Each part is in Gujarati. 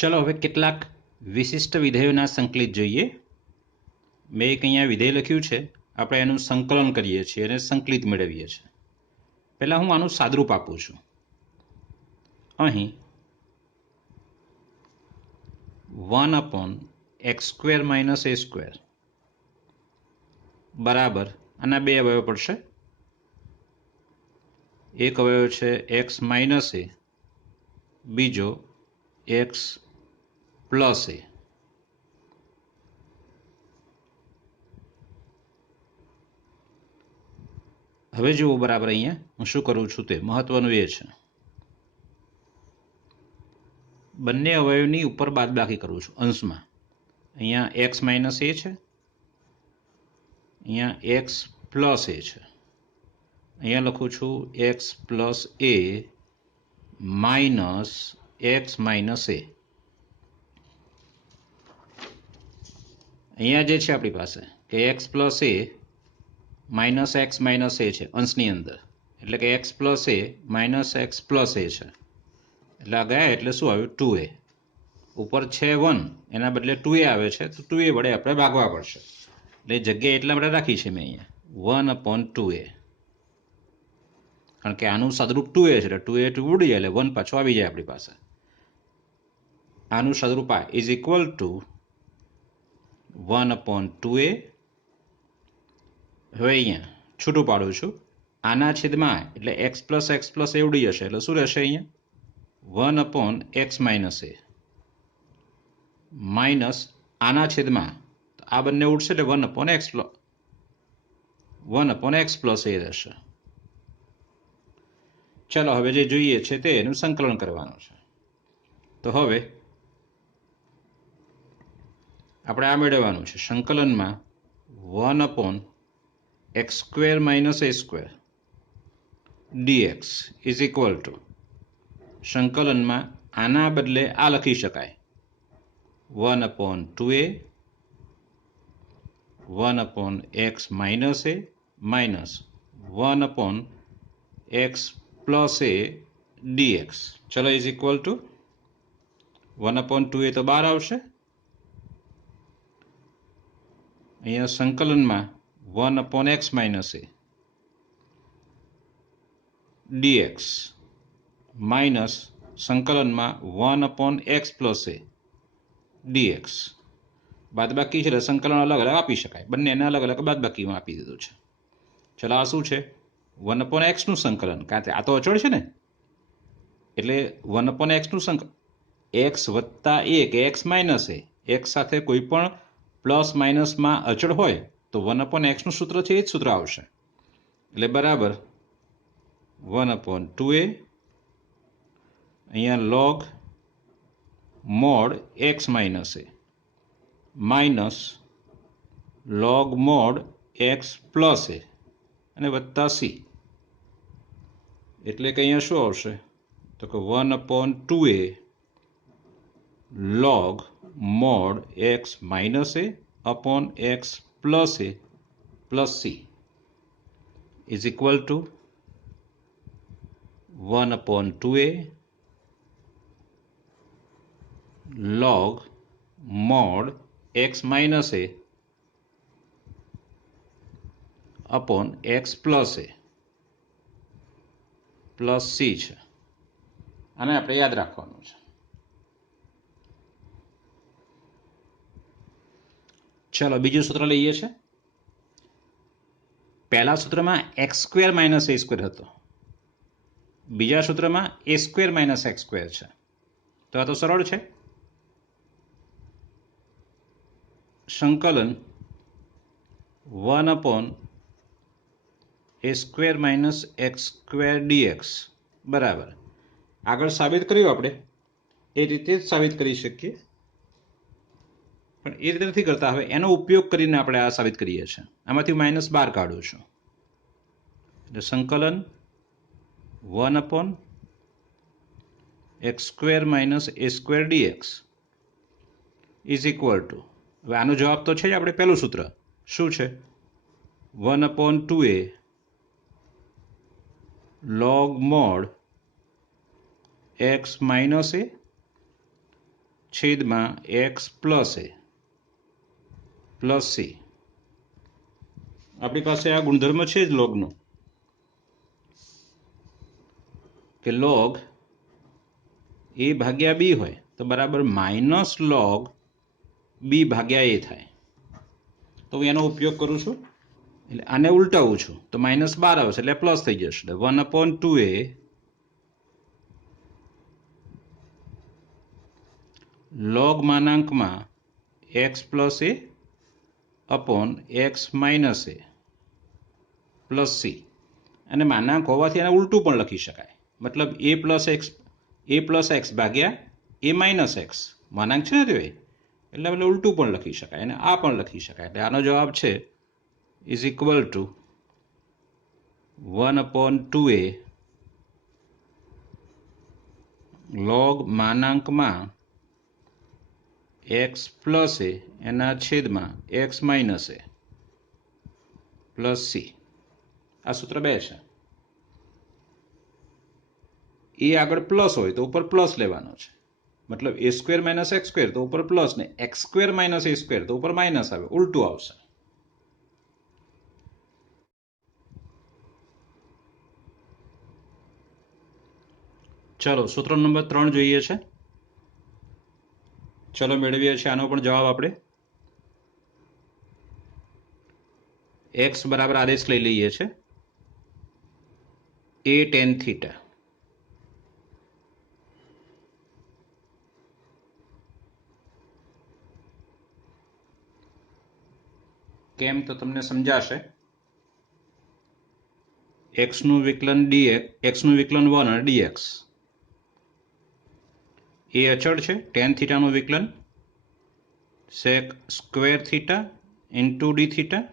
चलो હવે કેટલાક વિશિષ્ટ વિધેયોના સંકલિત જોઈએ। મેં એક અહીંયા વિધેય લખ્યું છે, આપણે એનું સંકલન કરીએ છીએ અને સંકલિત મેળવીએ છીએ। પહેલાં હું આનું સાદરૂપ આપું છું। અહીં 1/x² - a² બરાબર આના બે અવયવ પડશે। એક અવયવ છે x - a, બીજો x + a। હવે જુઓ બરાબર અહીંયા હું શું કરું છું તે મહત્વનું એ છે, બંને અવયવની ઉપર બાદબાકી કરું છું અંશમાં। અહીંયા x - a છે, અહીંયા x + a છે, અહીંયા લખું છું x + a minus x - a। અહીંયા જે છે આપણી પાસે કે x + a minus x - a છે અંશની અંદર, એટલે કે x + a minus x + a છે, એટલે આ ગયા એટલે શું આવ્યું 2a। ઉપર છે 1 એના બદલે 2a આવે છે, તો 2a વડે આપણે ભાગવા પડશે, એટલે જગ્યા એટલા માટે રાખી છે મેં અહીંયા 1/2a, કારણ કે આનું સદરૂપ 2a છે, એટલે 2a ઉડી જાય એટલે 1 પાછો આવી જાય આપણી પાસે। આનું સદરૂપ આ ઇઝ ઇક્વલ ટુ 1/2a। હવે અહીંયા છૂટું પાડું છું, આના છેદમાં એટલે x + a ઉડી જશે, એટલે શું રહેશે અહીંયા 1/x - a માઇનસ આના છેદમાં આ બંને ઉડશે એટલે 1/x + a રહેશે। ચલો હવે જે જોઈએ છે તે એનું સંકલન કરવાનું છે। તો હવે આપણે આ મેળવવાનું છે સંકલનમાં 1/x² - a² dx is equal to સંકલનમાં આના બદલે આ લખી શકાય 1/2a 1/x - a minus 1/x + a dx। ચલો ઇઝ ઇક્વલ ટુ 1/2a તો બહાર આવશે, અહીંયા સંકલનમાં 1/x - a dx માઇનસ સંકલનમાં 1/x + a dx। બાદબાકી છે એટલે સંકલન અલગ અલગ આપી શકાય, બંનેને અલગ અલગ બાદબાકીમાં આપી દીધું છે। ચલો આ શું છે 1/x નું સંકલન, કારણ કે આ તો અચળ છે ને, એટલે 1/x નું સંકલન x + a કે x - a, x સાથે કોઈ પણ પ્લસ માઇનસમાં અચળ હોય તો 1/x નું સૂત્ર છે એ જ સૂત્ર આવશે, એટલે બરાબર 1/2a અહીંયા log mod x - a minus log mod x + a અને વત્તા c, એટલે કે અહીંયા શું આવશે તો કે 1/2a log mod x - a/x + a plus c is equal to 1/2a log mod x - a/x + a plus c છે, આને આપણે યાદ રાખવાનું છે। ચલો બીજું સૂત્ર લઈએ છે। પહેલા સૂત્રમાં x² - a² હતો, બીજા સૂત્રમાં a² - x² છે, તો આ તો સરળ છે। સંકલન 1/a² - x² dx બરાબર આગળ સાબિત કર્યું આપણે એ રીતે જ સાબિત કરી શકીએ, પણ એ રીતે નથી કરતા, હવે એનો ઉપયોગ કરીને આપણે આ સાબિત કરીએ છીએ। આમાંથી માઇનસ બહાર કાઢું છું, એટલે સંકલન 1/x² - a² dx is equal two, હવે આનો જવાબ તો છે જ આપણે પહેલું સૂત્ર શું છે 1/2a log mod x - a છેદમાં x plus a plus C. આપણી પાસે આ ગુણધર્મ છે જ લોગનો કે લોગ એ ભાગ્યા બી હોય તો બરાબર માઇનસ લોગ બી ભાગ્યા એ થાય. તો હું એનો ઉપયોગ કરું છું, એટલે આને ઉલટાવું છું તો -12 આવશે એટલે પ્લસ થઈ જશે. 1/2a લોગ માનાંકમાં x plus a upon x minus a plus C. અને માનાંક હોવાથી એને ઉલટું પણ લખી શકાય, મતલબ એ પ્લસ એક્સ ભાગ્યા એ માઇનસ એક્સ માનાંક છે ને તે, એટલે આપણે ઉલટું પણ લખી શકાય અને આ પણ લખી શકાય. એટલે આનો જવાબ છે is equal to 1/2a log માનાંકમાં એક્સ પ્લસ એ એના છેદમાં x minus a plus C. આ સૂત્ર 2 છે. એ આગળ પ્લસ હોય તો ઉપર પ્લસ લેવાનો છે, મતલબ a² - x² તો ઉપર પ્લસ ને x² - a² તો ઉપર માઇનસ આવે, ઉલટું આવશે. ચલો સૂત્ર નંબર 3 જોઈએ છે. ચલો મેળવીએ છીએ આનો પણ જવાબ. આપણે x બરાબર આદેશ લઈ લઈએ છે a tan થીટા. કેમ તો તમને સમજાશે. x નું વિકલન dx, x નું વિકલન 1 અને dx એ અચળ છે. tan થીટાનું વિકલન sec square theta into d theta.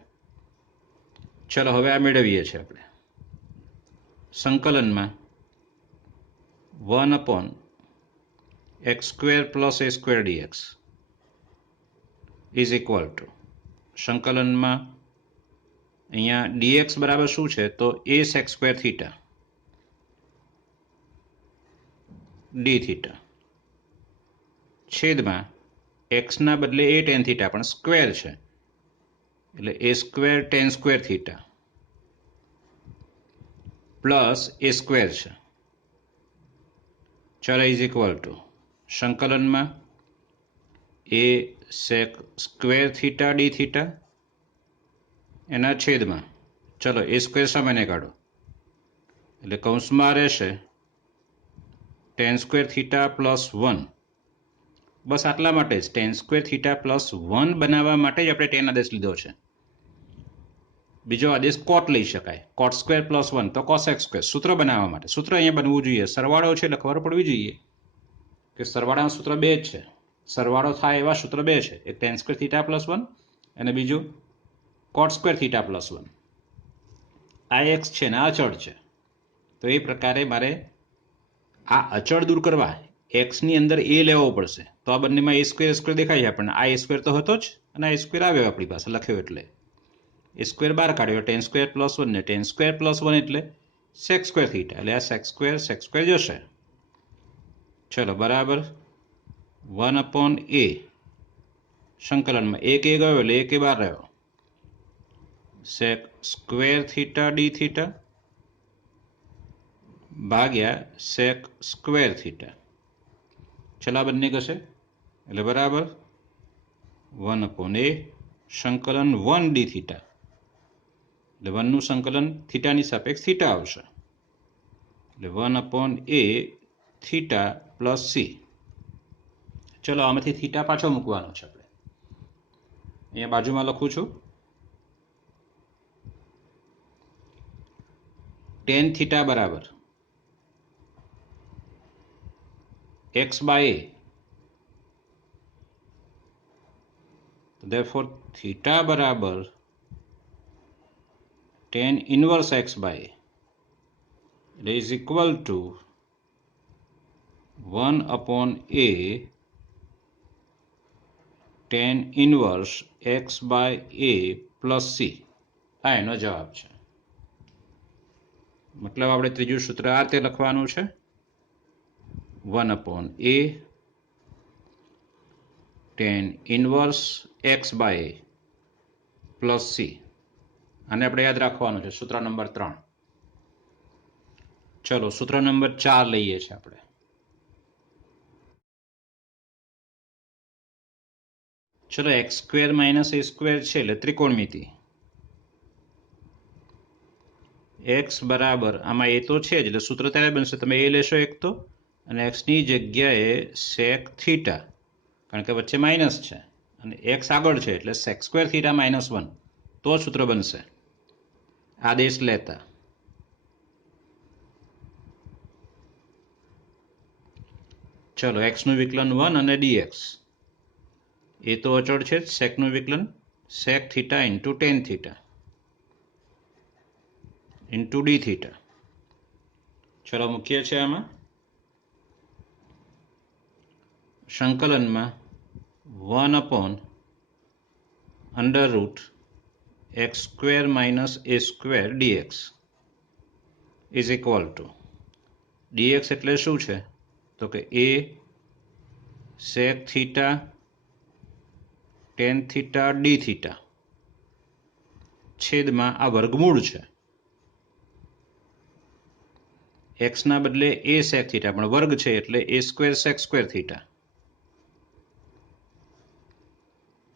ચલો હવે આ મેળવીએ છીએ આપણે સંકલનમાં 1/x² + a² dx is equal to સંકલનમાં અહીંયા dx બરાબર શું છે તો a sec square theta d theta છેદમાં એક્સના બદલે a tan થીટા પણ સ્ક્વેર છે એટલે a² tan square theta plus a² છે. ચાલો ઇઝ ઇક્વલ ટુ સંકલનમાં a sec square theta d theta એના છેદમાં ચલો a² સામાન્ય કાઢો એટલે કૌંસમાં રહેશે tan સ્ક્વેર થીટા પ્લસ 1. બસ આટલા માટે જ tan સ્ક્વેર થીટા પ્લસ 1 બનાવવા માટે જ આપણે tan આદેશ લીધો છે. બીજો આદેશ cot લઈ શકાય, cot² + 1 તો cosec². સૂત્ર બનાવવા માટે સૂત્ર અહીંયા બનવું જોઈએ. સરવાળો છે એટલે ખબર પડવી જોઈએ કે સરવાળાનું સૂત્ર 2 જ છે. સરવાળો થાય એવા સૂત્ર 2 છે, એક tan સ્ક્વેર થીટા પ્લસ 1 અને બીજું cot² થીટા પ્લસ 1. આ x છે ને આ અચળ છે, તો એ પ્રકારે મારે આ અચળ દૂર કરવા x ની અંદર a લેવો પડશે. તો આ બંનેમાં a² દેખાય છે આપણને. આ a² તો હતો જ અને આ a² આવ્યો આપણી પાસે લખ્યો એટલે a² બહાર કાઢ્યો tan સ્ક્વેર પ્લસ 1 ને tan સ્ક્વેર પ્લસ 1 એટલે sec સ્ક્વેર થીટા એટલે આ sec સ્ક્વેર જશે. ચલો બરાબર 1/a સંકલનમાં એક a ગયો એટલે એક a બહાર રહ્યો sec square theta d theta ભાગ્યા sec સ્ક્વેર થીટા. ચલા બંને કશે એટલે બરાબર 1/a સંકલન 1 ડી થીટા એટલે 1 નું સંકલન થીટાની સાપેક્ષ થીટા આવશે એટલે 1/a થીટા પ્લસ સી. ચલો આમાંથી થીટા પાછો મૂકવાનો છે આપણે. અહીંયા બાજુમાં લખું છું tan થીટા બરાબર x/a. therefore theta બરાબર tan inverse x/a is equal to 1/a tan inverse x/a plus c. આ એનો જવાબ છે. મતલબ આપણે ત્રીજું સૂત્ર આ તે લખવાનું છે 1/a tan inverse x by a plus c. આને આપણે યાદ રાખવાનું છે સૂત્ર નંબર 3. ચલો સૂત્ર નંબર 4 લઈએ છીએ આપણે. ચલો એક્સ સ્ક્વેર માઇનસ એ સ્ક્વેર છે એટલે ત્રિકોણમિતિ. એક્સ બરાબર આમાં એ તો છે જ એટલે સૂત્ર ત્યારે બનશે તમે એ લેશો એક તો, અને એક્સની જગ્યાએ સેક થીટા, કારણ કે વચ્ચે માઇનસ છે અને એક્સ આગળ છે એટલે સેક સ્ક્વેર થીટા -1 તો સૂત્ર બનશે આદેશ લેતા. ચલો એક્સનું વિકલન 1 અને ડીએક્સ એ તો અચળ છે. સેકનું વિકલન sec theta into tan theta into d theta. ચલો મૂકીએ છીએ આમાં. સંકલનમાં 1/√x² - a² dx is equal to dx એટલે શું છે તો કે a sec theta tan theta d theta છેદમાં આ વર્ગમૂળ છે. એક્સના બદલે એ સેક થીટા પણ વર્ગ છે એટલે a² sec² થીટા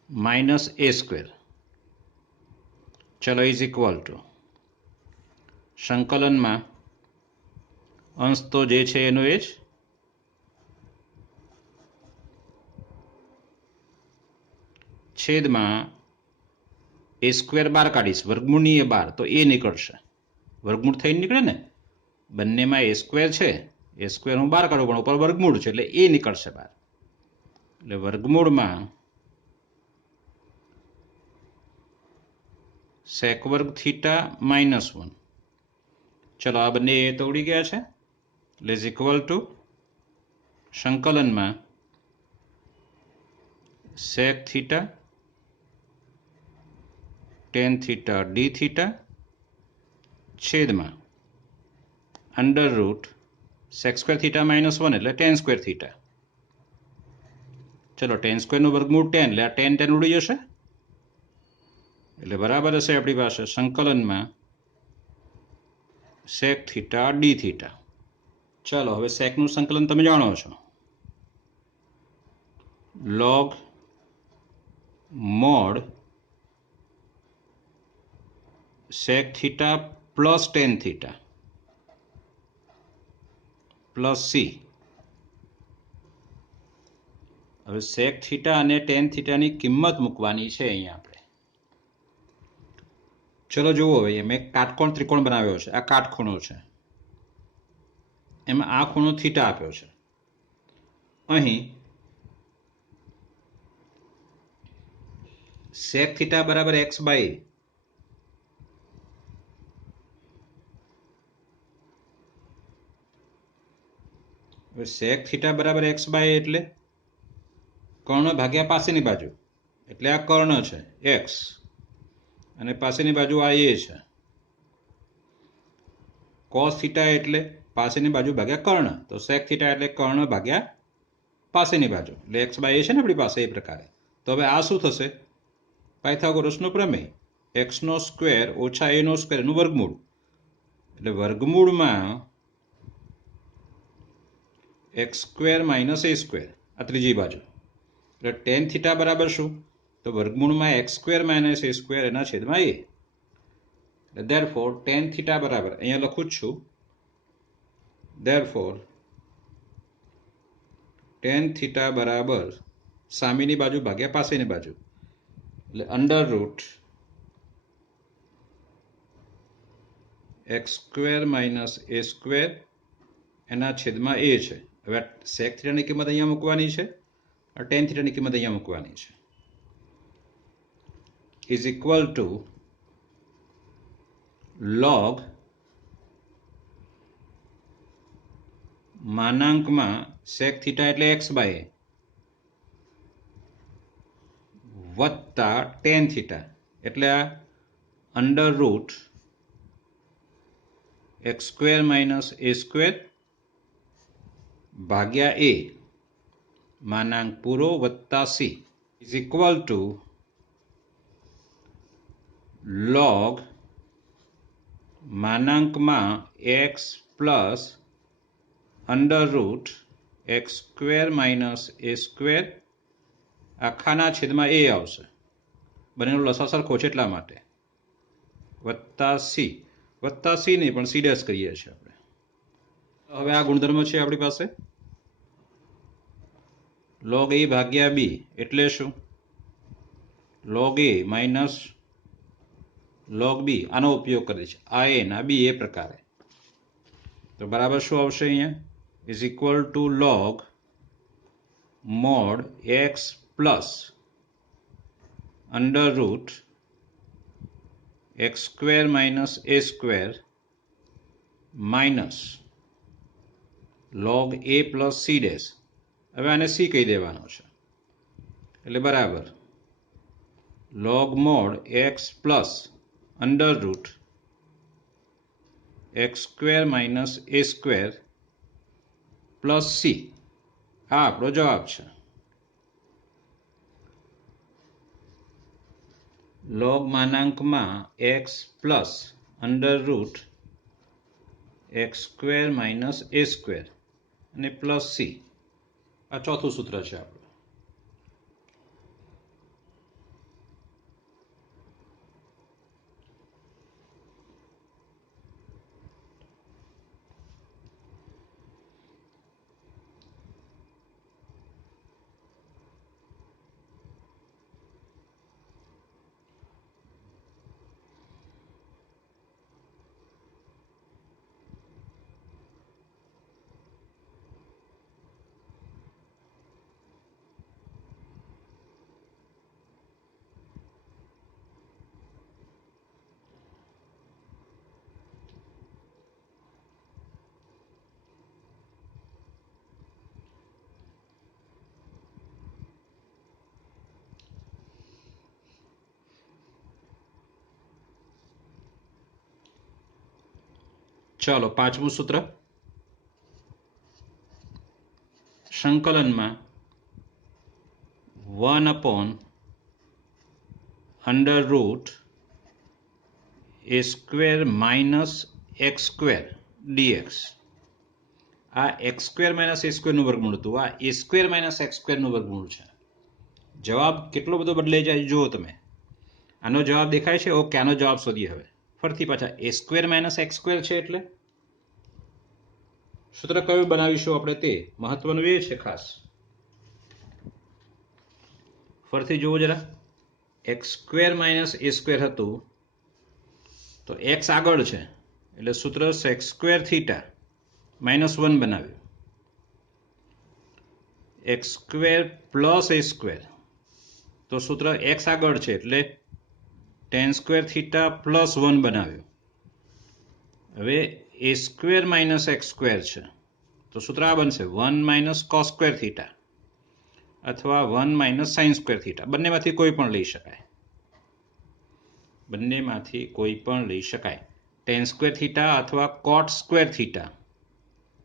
-a². ચલો ઇઝ ઇક્વલ ટુ સંકલનમાં અંશ તો જે છે એનો એ જ, છેદમાં a² બહાર કાઢીશ, વર્ગમૂળની એ બહાર તો એ નીકળશે. વર્ગમૂળ થઈને નીકળે ને, બંનેમાં a² છે, a² હું બહાર કાઢું પણ ઉપર વર્ગમૂળ છે એટલે એ નીકળશે બહાર. એટલે વર્ગમૂળમાં સેક વર્ગ થીટા -1. ચલો આ બંને એ તો ઉડી ગયા છે એટલે ઇઝ ઇક્વલ ટુ સંકલનમાં sec theta tan theta d theta છેદમાં √sec² થીટા -1 એટલે tan² થીટા. ચલો tan² નું વર્ગમૂળ 10 એટલે આ tan ઉડી જશે એટલે બરાબર હશે આપણી પાસે સંકલનમાં સેક થીટા ડી થીટા. ચલો હવે સેકનું સંકલન તમે જાણો છો, log mod sec theta plus tan theta plus C. હવે સેક થીટા અને ટેન થીટાની કિંમત મૂકવાની છે અહીંયા આપણે. ચલો જુઓ, હવે મેં કાટકોણ ત્રિકોણ બનાવ્યો છે. આ કાટખૂણો છે, એમાં આ ખૂણો થીટા આપ્યો છે. અહીં સેક થીટા બરાબર x બાય હવે સેક થીટા બરાબર x બાય એટલે કર્ણ ભાગ્યા પાસેની બાજુ, એટલે આ કર્ણ છે x અને પાસેની બાજુ આ એ છે. કોસ થીટા એટલે પાસેની બાજુ ભાગ્યા કર્ણ, તો સેક થીટા એટલે કર્ણ ભાગ્યા પાસેની બાજુ એટલે x બાય એ છે ને આપણી પાસે એ પ્રકારે. તો હવે આ શું થશે? પાયથાગોરસનો પ્રમેય, x² - a² એનું વર્ગમૂળ એટલે વર્ગમૂળમાં x² - a², આ ત્રીજી બાજુ એટલે ટેન થીટા બરાબર શું તો વર્ગમૂળમાં x² - a² એના છેદમાં a. therefore tan થીટા બરાબર અહીંયા લખું જ છું, therefore tan થીટા બરાબર સામેની બાજુ ભાગ્યા પાસેની બાજુ એટલે √x² - a² એના છેદમાં a છે. હવે સેક થીટાની કિંમત અહીંયા મૂકવાની છે, ટેન થીટાની કિંમત અહીંયા મૂકવાની છે. ઇઝ ઇક્વલ ટુ log માનાંકમાં સેક થીટા એટલે x બાય a વત્તા ટેન થીટા એટલે આ √x² - a² ભાગ્યા a માનાંક પૂરો વત્તા c. Is equal to log માનાંકમાં x plus under root x square minus એ સ્ક્વેર આખાના છેદમાં એ આવશે. બંનેનો લસા સરખો છે એટલા માટે વત્તા સી નહીં પણ સી ડેશ કરીએ છીએ આપણે. હવે આ ગુણધર્મ છે આપણી પાસે log a ભાગ્યા b એટલે શું? log a minus log b આનો ઉપયોગ કરે છે આ એ ના બી એ પ્રકારે. તો બરાબર શું આવશે અહીંયા? Is equal to log mod x plus under root x square minus A square minus log a plus C dash. હવે આને સી કહી દેવાનો છે એટલે બરાબર log mod x plus under root x square minus એ સ્ક્વેર પ્લસ સી. આ આપણો જવાબ છે. log માનાંકમાં x plus under root x square minus એ સ્ક્વેર અને પ્લસ સી. આ ચોથું સૂત્ર છે આપણું. ચાલો પાંચમું સૂત્ર સંકલનમાં 1 under root a square minus x square dx. આ એક્સ સ્ક્વેર માઇનસ એ સ્ક્વેરનું વર્ગમૂળ હતું. આ એ સ્ક્વેર માઇનસ એક્સ સ્ક્વેરનું વર્ગમૂળ છે. જવાબ કેટલો બધો બદલાઈ જાય જુઓ તમે. આનો જવાબ દેખાય છે? ઓકે, આનો જવાબ શોધીએ હવે ફરીથી પાછા. એ સ્ક્વેર માઇનસ એક્સ સ્ક્વેર છે એટલે સૂત્ર કયું બનાવીશું આપણે તે મહત્વનું એ છે ખાસ. ફરીથી જુઓ જરા. એક્સ સ્ક્વેર માઇનસ એ સ્ક્વેર હતું તો એક્સ આગળ છે એટલે સૂત્ર સેક્સ સ્ક્વેર થીટા -1 બનાવ્યું. X square plus a square તો સૂત્ર એક્સ આગળ છે એટલે ટેન સ્ક્વેર થીટા +1 બનાવ્યું. હવે એ સ્ક્વેર માઇનસ એક્સ સ્ક્વેર છે તો સૂત્ર આ બનશે 1 - cos સ્ક્વેર થીટા અથવા 1 - sin સ્ક્વેર થીટા. બંનેમાંથી કોઈ પણ લઈ શકાય. ટેન સ્ક્વેર થીટા અથવા કોટ સ્ક્વેર થીટા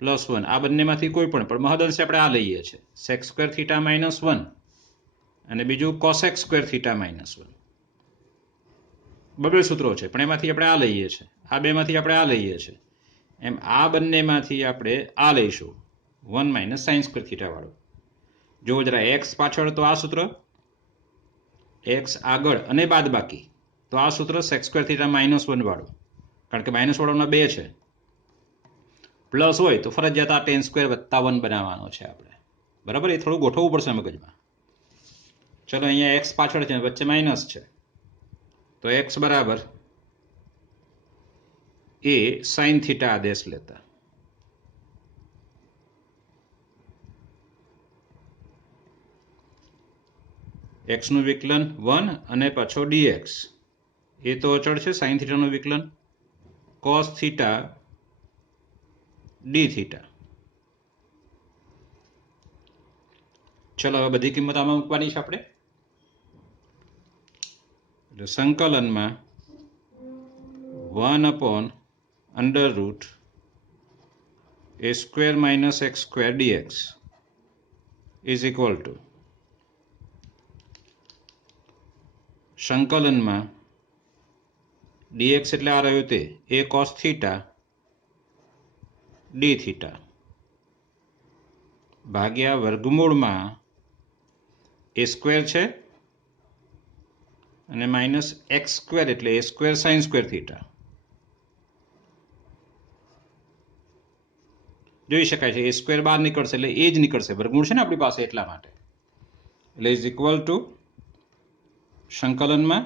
+1 આ બંનેમાંથી કોઈ પણ મહદઅંશે આપણે આ લઈએ છીએ સેક સ્ક્વેર થીટા -1 અને બીજું કોસેક સ્ક્વેર થીટા -1. બબે સૂત્રો છે પણ એમાંથી આપણે આ લઈએ છીએ. આ બેમાંથી આપણે આ લઈએ છીએ. એમ આ બંનેમાંથી આપણે આ લઈશું 1 - sin સ્ક્વેર થીટા વાળું. જો જરા એક્સ પાછળ તો આ સૂત્ર, એક્સ આગળ અને બાદ બાકી તો આ સૂત્ર સેક સ્ક્વેર થીટા -1 વાળું. કારણ કે માઇનસ વાળાના 2 છે. પ્લસ હોય તો ફરજિયાત આ ટેન સ્ક્વેર +1 બનાવવાનો છે આપણે. બરાબર? એ થોડું ગોઠવવું પડશે મગજમાં. ચલો અહીંયા એક્સ પાછળ છે વચ્ચે માઇનસ છે તો એક્સ બરાબર એ સાઇન થીટા આદેશ લેતા એક્સનું વિકલન 1 અને પાછો ડીએક્સ એ તો અચળ છે. સાઇન થીટાનું વિકલન કોસ થીટા ડી થીટા. ચલો હવે બધી કિંમત આમાં મૂકવાની છે આપણે. એટલે સંકલનમાં 1/√(a² - x² dx is equal to સંકલનમાં dx એટલે આ રહ્યું તે a cos theta d theta ભાગ્યા વર્ગમૂળમાં a સ્ક્વેર છે અને માઇનસ એક્સ સ્ક્વેર એટલે a square sine square theta. જોઈ શકાય છે a સ્ક્વેર બહાર નીકળશે એટલે એ જ નીકળશે, વર્ગમૂળ છે ને આપણી પાસે એટલા માટે. એટલે ઇઝ ઇક્વલ ટુ સંકલનમાં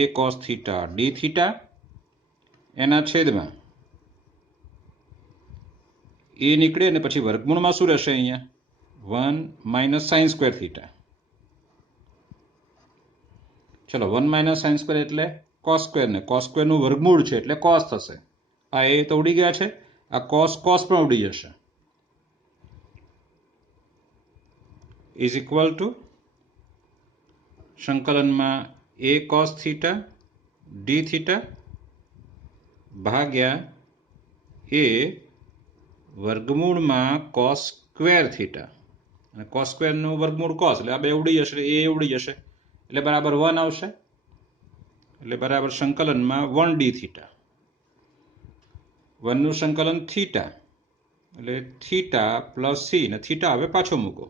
a cos theta d theta એના છેદમાં એ નીકળે અને પછી વર્ગમૂળમાં શું રહેશે અહીંયા 1 માઇનસ સાઇન સ્ક્વેર થીટા. ચલો 1 માઇનસ સાઇન સ્ક્વેર એટલે કોસ સ્ક્વેર ને કોસ સ્ક્વેરનું વર્ગમૂળ છે એટલે કોસ થશે. આ એ તો ઉડી ગયા છે, આ કોસ કોસ પણ ઉડી જશે. ઇઝ ઇક્વલ ટુ સંકલનમાં a cos theta d theta ભાગ્યા a વર્ગમૂળમાં કોસ સ્ક્વેર થીટા, અને કોસ સ્ક્વેરનું વર્ગમૂળ કોસ એટલે આ બે ઉડી જશે, એ ઉડી જશે એટલે બરાબર 1 આવશે. એટલે બરાબર સંકલનમાં 1d થીટા, 1 નું સંકલન થીટા એટલે થીટા પ્લસ સી ને થીટા હવે પાછો મૂકો.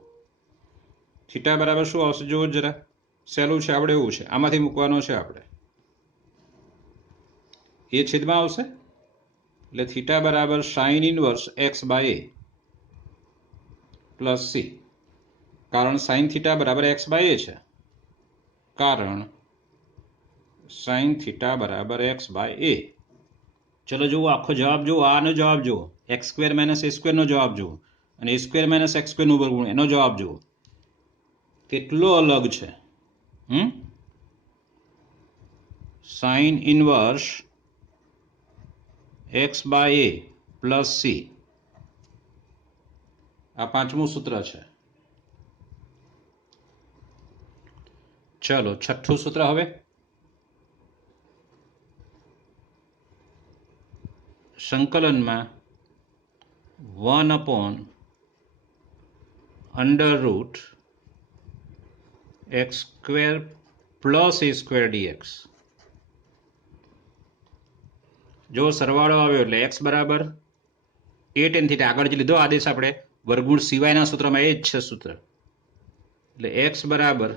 થીટા બરાબર શું આવશે જુઓ જરા, સહેલું છે, આપણે એવું છે, આમાંથી મૂકવાનો છે આપણે, એ છેદમાં આવશે એટલે થીટા બરાબર sine inverse x by a plus c. કારણ સાઇન થીટા બરાબર એક્સ બાય એ છે, કારણ સાઇન થીટા બરાબર એક્સ બાય એ. ચલો જુઓ આખો જવાબ જુઓ, આનો જવાબ જુઓ, એક્સ સ્ક્વેર માઇનસ એ સ્ક્વેરનો જવાબ જુઓ અને એ સ્ક્વેર માઇનસ એક્સ સ્ક્વેરનું વર્ગમૂળ એનો જવાબ જુઓ, કેટલો અલગ છે. Sine inverse x by a plus C, આ પાંચમું સૂત્ર છે. ચલો છઠ્ઠું સૂત્ર હવે, સંકલનમાં 1 upon under root x square plus a square dx. જો સરવાળો આવ્યો એટલે એક્સ બરાબર એ ટેન થીટા, આગળ જે લીધો આદેશ આપણે વર્ગમૂળ સિવાયના સૂત્રમાં એ જ છે સૂત્ર, એટલે એક્સ બરાબર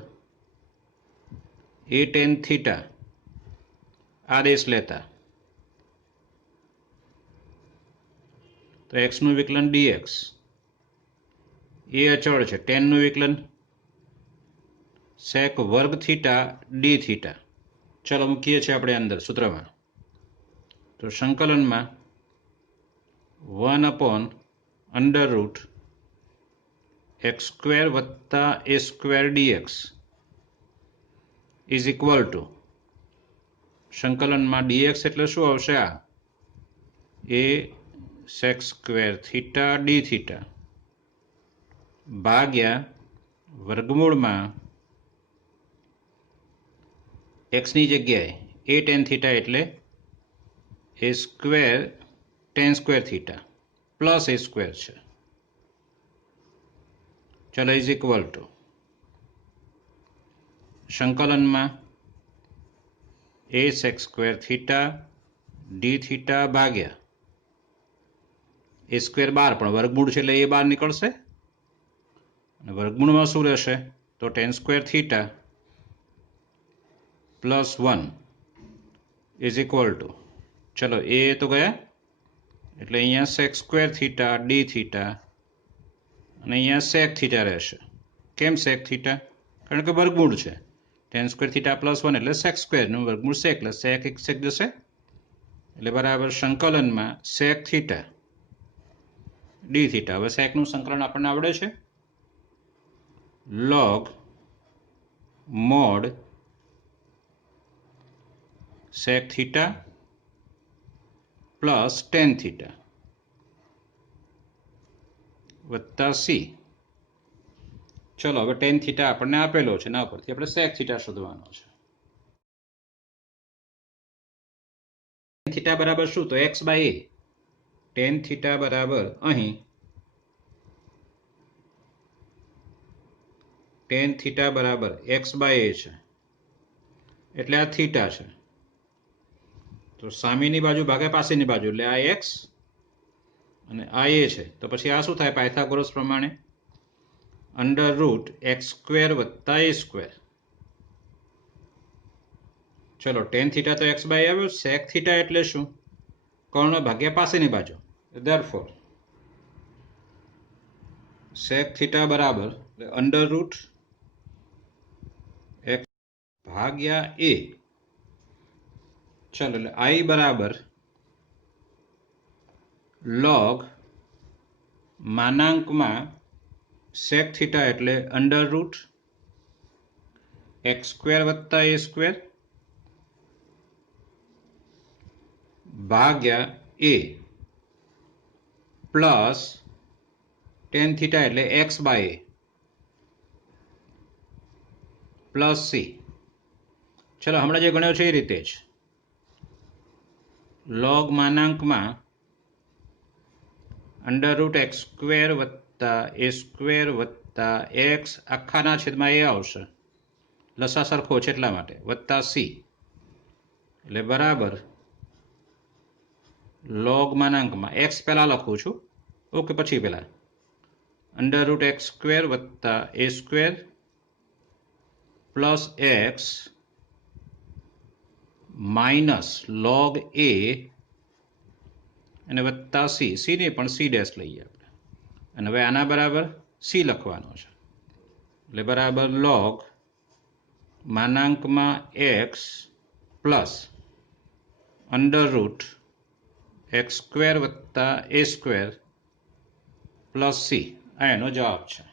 એ ટેન થીટા આદેશ લેતા તો એક્સનું વિકલન ડીએક્સ, એ અચળ છે, ટેનનું વિકલન સેક વર્ગ થીટા ડી થીટા. ચલો મૂકીએ છીએ આપણે અંદર સૂત્રમાં, તો સંકલનમાં 1 upon under root x square વત્તા a square dx is equal to સંકલનમાં ડીએક્સ એટલે શું આવશે, આ a sec square theta d theta ભાગ્યા વર્ગમૂળમાં એક્સની જગ્યાએ એ ટેન થીટા એટલે a square tan square theta plus a square છે. ચલો ઇઝ ઇક્વલ ટુ સંકલનમાં a sec square theta d theta ભાગ્યા એ સ્ક્વેર બાર, પણ વર્ગમૂળ છે એટલે એ બાર નીકળશે અને વર્ગમૂળમાં શું રહેશે તો tan square theta plus 1 is equal to, ચલો એ તો ગયા એટલે અહીંયા sec square theta d theta અને અહીંયા સેક થીટા રહેશે. કેમ સેક થીટા? કારણ કે વર્ગમૂળ છે, ટેન સ્ક્વેર થીટા પ્લસ 1 એટલે સેક સ્ક્વેરનું વર્ગમૂળ સેક, એટલે સેક એક સેક જશે એટલે બરાબર સંકલનમાં સેક થીટા ડી થીટા. હવે સેકનું સંકલન આપણને આવડે છે, log mod sec theta plus tan theta વત્તા સી. ચલો હવે ટેન થીટા આપણને આપેલો છે, ના પરથી આપણે સેક થીટા શોધવાનો છે. થીટા બરાબર શું તો x by a, tan theta બરાબર અહીં ટેન થીટા બરાબર એક્સ બાય એ છે, એટલે આ થીટા છે, તો સામેની બાજુ ભાગે પાસેની બાજુ એટલે આ એક્સ અને આ એ છે. તો પછી આ શું થાય પાયથાગોરસ પ્રમાણે? અંડર રૂટ એક્સ સ્ક્વેર વત્તા એ સ્ક્વેર. ચલો ટેન થીટા તો એક્સ બાય આવ્યો. સેક થીટા એટલે શું? કર્ણ ભાગ્યા પાસેની બાજુ. ધેરફોર સેક થીટા બરાબર અંડર રૂટ એક્સ ભાગ્યા એ. ચલો એટલે આઈ બરાબર લોગ માનાંકમાં સેક થીટા એટલે અંડર રૂટ એક્સ સ્ક્વેર વત્તા એ સ્ક્વેર ભાગ્યા એ પ્લસ ટેન થીટા એટલે x by a plus c. ચલો હમણાં જે ગણ્યો છે એ રીતે જ લોગ માનાંકમાં અંડર રૂટ એક્સ સ્ક્વેર વત્તા એ સ્ક્વેર વત્તા એક્સ આખાના છેદમાં એ આવશે, લસા સરખો છે એટલા માટે, વત્તા સી એટલે બરાબર લોગ માનાંકમાં એક્સ પહેલા લખું છું, ઓકે, પછી પહેલા અંડર રૂટ એક્સ સ્ક્વેર વત્તા a square plus x minus log a અને વત્તા સી. સી નહીં પણ સી ડેશ લઈએ આપણે, અને હવે આના બરાબર સી લખવાનો છે એટલે બરાબર લોગ માનાંકમાં x plus under root x square વત્તા એ સ્ક્વેર પ્લસ સી. આ એનો જવાબ છે.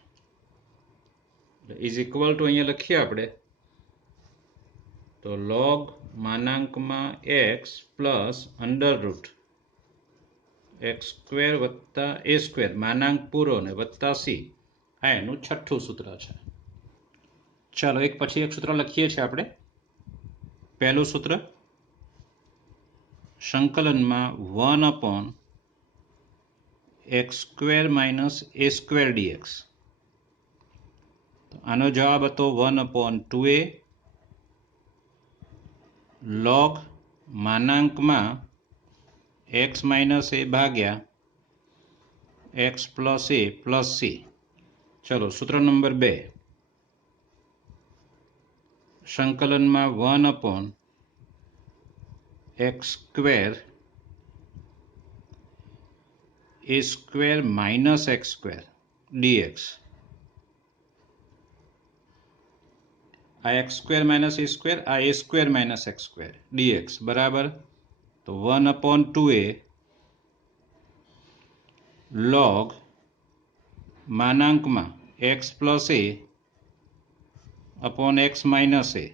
ઇઝ ઇક્વલ ટુ અહીંયા લખીએ આપણે તો લોગ માનાંકમાં x plus under root x square વત્તા એ સ્ક્વેર માનાંક પૂરો ને વત્તા સી. આ એનું છઠ્ઠું સૂત્ર છે. ચાલો એક પછી એક સૂત્ર લખીએ છીએ આપણે. પહેલું સૂત્ર સંકલનમાં 1 એક્સ સ્ક્વેર માઇનસ એ સ્ક્વેર ડીએક્સ. આનો જવાબ હતો 1/2a લોગ માનાંકમાં એક્સ માઇનસ એ ભાગ્યા x plus a plus c. ચલો સૂત્ર નંબર 2 સંકલનમાં 1 x square a square minus x square dx. આ એક્સ સ્ક્વેર માઇનસ એ સ્ક્વેર, આ a square minus x square dx બરાબર તો 1/2a લોગ માનાંકમાં x plus a upon x minus a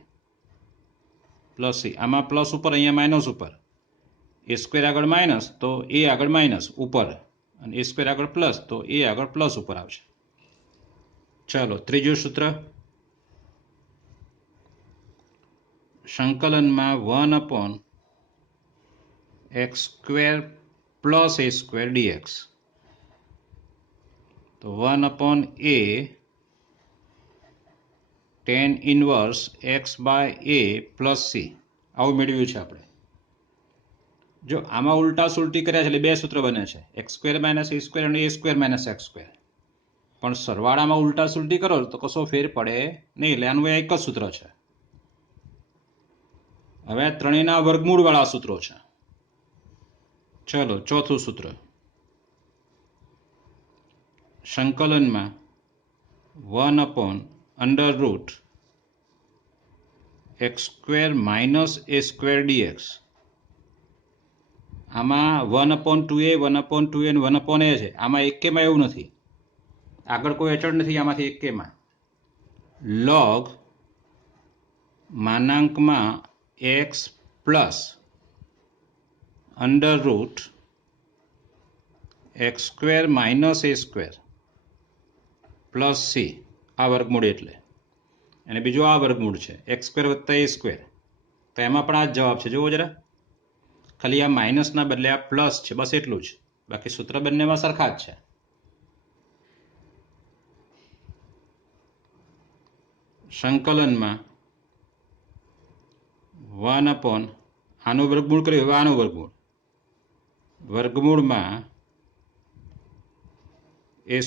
plus c. આમાં પ્લસ ઉપર, અહીંયા માઇનસ ઉપર. એ સ્ક્વેર આગળ માઇનસ તો એ આગળ માઇનસ ઉપર, અને એ સ્ક્વેર આગળ પ્લસ તો એ આગળ પ્લસ ઉપર આવશે. ચાલો ત્રીજું સૂત્ર સંકલનમાં 1 x square plus a square d x. તો 1/a tan inverse x by a plus c. આવું મેળવ્યું છે આપણે. જો આમાં ઉલટા સુલટી કર્યા છે એટલે બે સૂત્ર બને છે, એક્સ સ્ક્વેર માઇનસ એ સ્ક્વેર અને a square minus x square. પણ સરવાળામાં ઉલટા સુલટી કરો તો કશો ફેર પડે નહીં, એટલે આનું એક જ સૂત્ર છે. હવે ત્રણેયના વર્ગમૂળવાળા સૂત્રો છે. ચલો ચોથું સૂત્ર સંકલનમાં 1/√x² માઇનસ એ સ્ક્વેર ડીએક્સ. આમાં 1/2a 1/2a અને 1/a છે. આમાં એકેમાં એવું નથી, આગળ કોઈ અચળ નથી આમાંથી એકેમાં. લોગ માનાંકમાં x પ્લસ √x² માઇનસ એ સ્ક્વેર પ્લસ સી. આ વર્ગમૂળ એટલે, અને બીજો આ વર્ગમૂળ છે x² વત્તા એ સ્ક્વેર. તો એમાં પણ આ જ જવાબ છે. જુઓ જરા, ખાલી આ માઇનસના બદલે આ પ્લસ છે, બસ એટલું જ. બાકી સૂત્ર બંનેમાં સરખા જ છે. સંકલનમાં 1 આનું વર્ગમૂળ કર્યું, હવે આનું વર્ગમૂળ, વર્ગમૂળમાં a²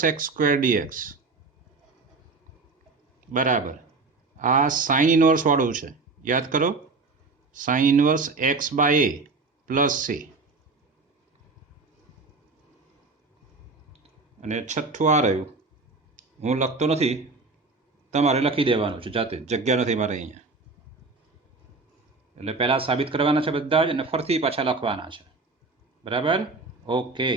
- x² dx બરાબર આ સાઇન ઇનવર્સ વાળું છે, યાદ કરો, sine inverse x/a plus c, અને છઠ્ઠું આ રહ્યું, હું લખતો નથી, તમારે લખી દેવાનું છે જાતે, જગ્યા નથી મારે અહીંયા, એટલે પહેલા સાબિત કરવાના છે બધા જ અને ફરીથી પાછા લખવાના છે. બરાબર, ઓકે.